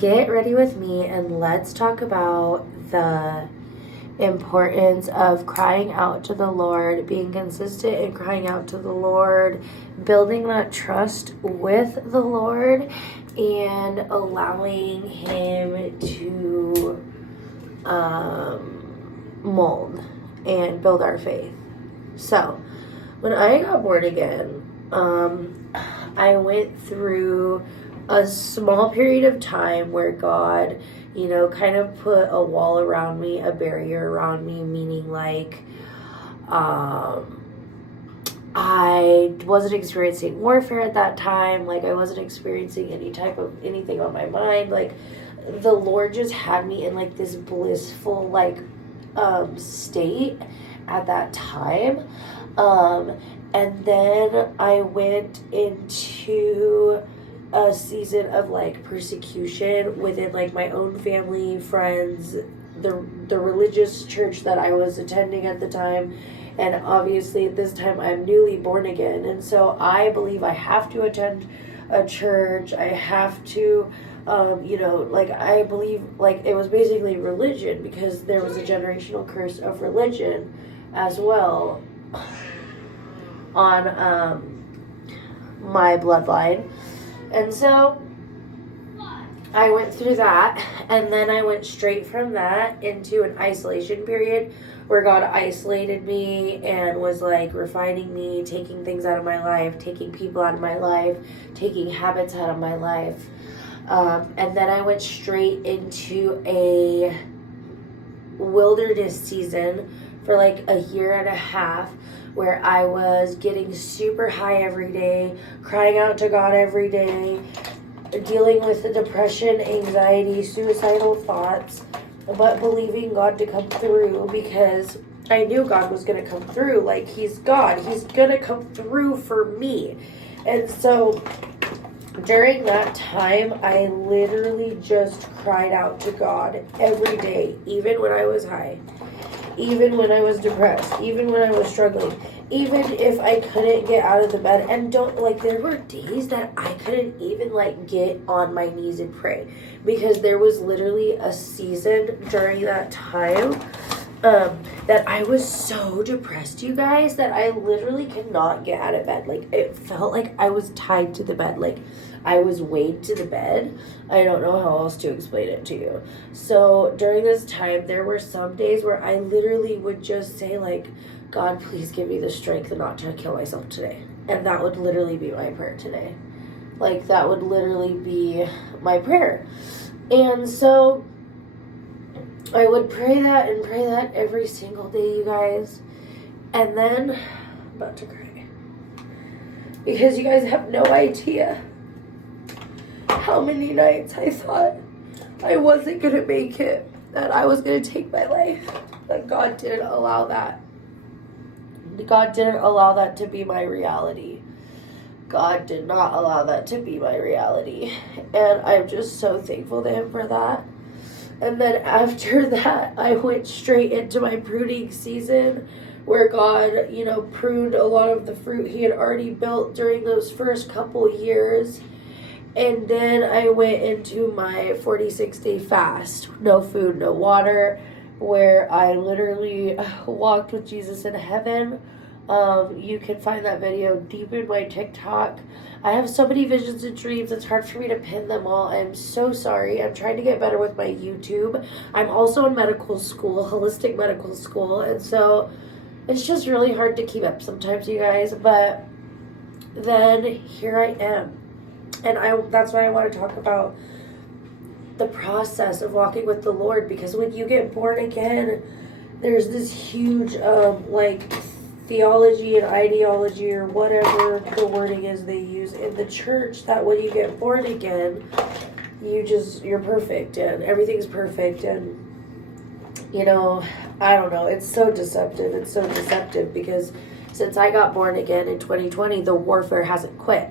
get ready with me and let's talk about the importance of crying out to the Lord, being consistent in crying out to the Lord, building that trust with the Lord, and allowing Him to mold and build our faith. So, when I got born again, I went through a small period of time where God, kind of put a wall around me, a barrier around me, meaning like, I wasn't experiencing warfare at that time. Like, I wasn't experiencing any type of anything on my mind. Like, the Lord just had me in like this blissful, like, state at that time. And then I went into a season of like persecution within like my own family, friends, the religious church that I was attending at the time. And obviously at this time I'm newly born again. And so I believe I have to attend a church. I have to, I believe like it was basically religion because there was a generational curse of religion as well on my bloodline. And so I went through that, and then I went straight from that into an isolation period where God isolated me and was like refining me, taking things out of my life, taking people out of my life, taking habits out of my life. And then I went straight into a wilderness season for like a year and a half where I was getting super high every day, crying out to God every day, dealing with the depression, anxiety, suicidal thoughts, but believing God to come through because I knew God was going to come through. Like, He's God. He's going to come through for me. And so during that time, I literally just cried out to God every day, even when I was high, even when I was depressed, even when I was struggling, even if I couldn't get out of the bed. And there were days that I couldn't even get on my knees and pray because there was literally a season during that time that I was so depressed, you guys, that I literally could not get out of bed. Like, it felt like I was tied to the bed. Like, I was weighed to the bed. I don't know how else to explain it to you. So during this time, there were some days where I literally would just say, like, God, please give me the strength not to kill myself today. And that would literally be my prayer today. Like, that would literally be my prayer. And so I would pray that every single day, you guys. And then, I'm about to cry. Because you guys have no idea how many nights I thought I wasn't going to make it, that I was going to take my life. But God didn't allow that. God didn't allow that to be my reality. God did not allow that to be my reality. And I'm just so thankful to Him for that. And then after that, I went straight into my pruning season where God, pruned a lot of the fruit He had already built during those first couple years. And then I went into my 46-day fast, no food, no water, where I literally walked with Jesus in heaven. You can find that video deep in my TikTok. I have so many visions and dreams, it's hard for me to pin them all. I'm so sorry. I'm trying to get better with my YouTube. I'm also in medical school, holistic medical school, and so it's just really hard to keep up sometimes, you guys. But then here I am. And that's why I want to talk about the process of walking with the Lord, because when you get born again, there's this huge theology and ideology, or whatever the wording is they use in the church, that when you get born again, you're perfect and everything's perfect. And I don't know, it's so deceptive because since I got born again in 2020, the warfare hasn't quit.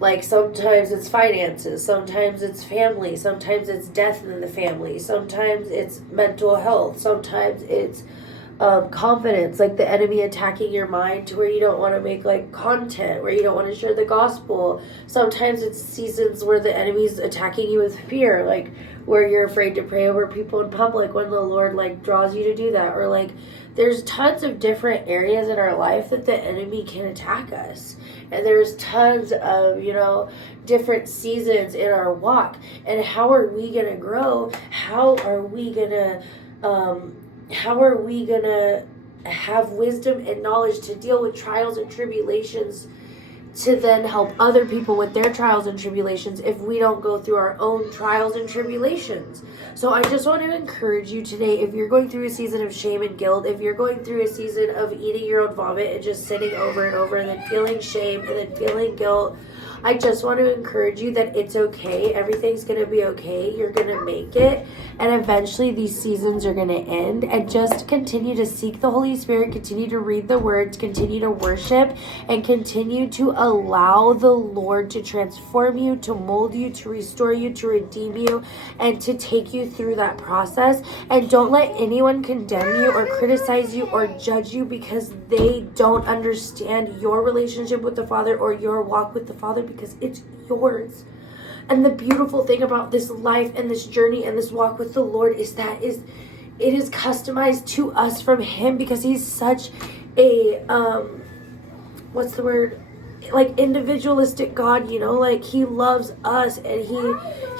Like, sometimes it's finances, sometimes it's family, sometimes it's death in the family, sometimes it's mental health, sometimes it's confidence, like the enemy attacking your mind to where you don't want to make like content, where you don't want to share the gospel. Sometimes it's seasons where the enemy's attacking you with fear, like where you're afraid to pray over people in public when the Lord like draws you to do that, or like there's tons of different areas in our life that the enemy can attack us. And there's tons of, different seasons in our walk. And how are we going to grow? How are we going to have wisdom and knowledge to deal with trials and tribulations, to then help other people with their trials and tribulations if we don't go through our own trials and tribulations? So I just want to encourage you today, if you're going through a season of shame and guilt, if you're going through a season of eating your own vomit and just sitting over and over and then feeling shame and then feeling guilt, I just want to encourage you that it's okay. Everything's going to be okay. You're going to make it. And eventually these seasons are going to end. And just continue to seek the Holy Spirit. Continue to read the words. Continue to worship. And continue to allow the Lord to transform you, to mold you, to restore you, to redeem you, and to take you through that process. And don't let anyone condemn you or criticize you or judge you because they don't understand your relationship with the Father or your walk with the Father, because it's yours. And the beautiful thing about this life and this journey and this walk with the Lord is that it is customized to us from Him, because He's such a like individualistic God, like He loves us and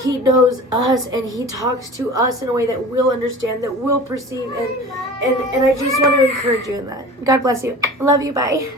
he knows us and He talks to us in a way that we'll understand, that we'll perceive, and I just want to encourage you in that. God bless you. Love you. Bye.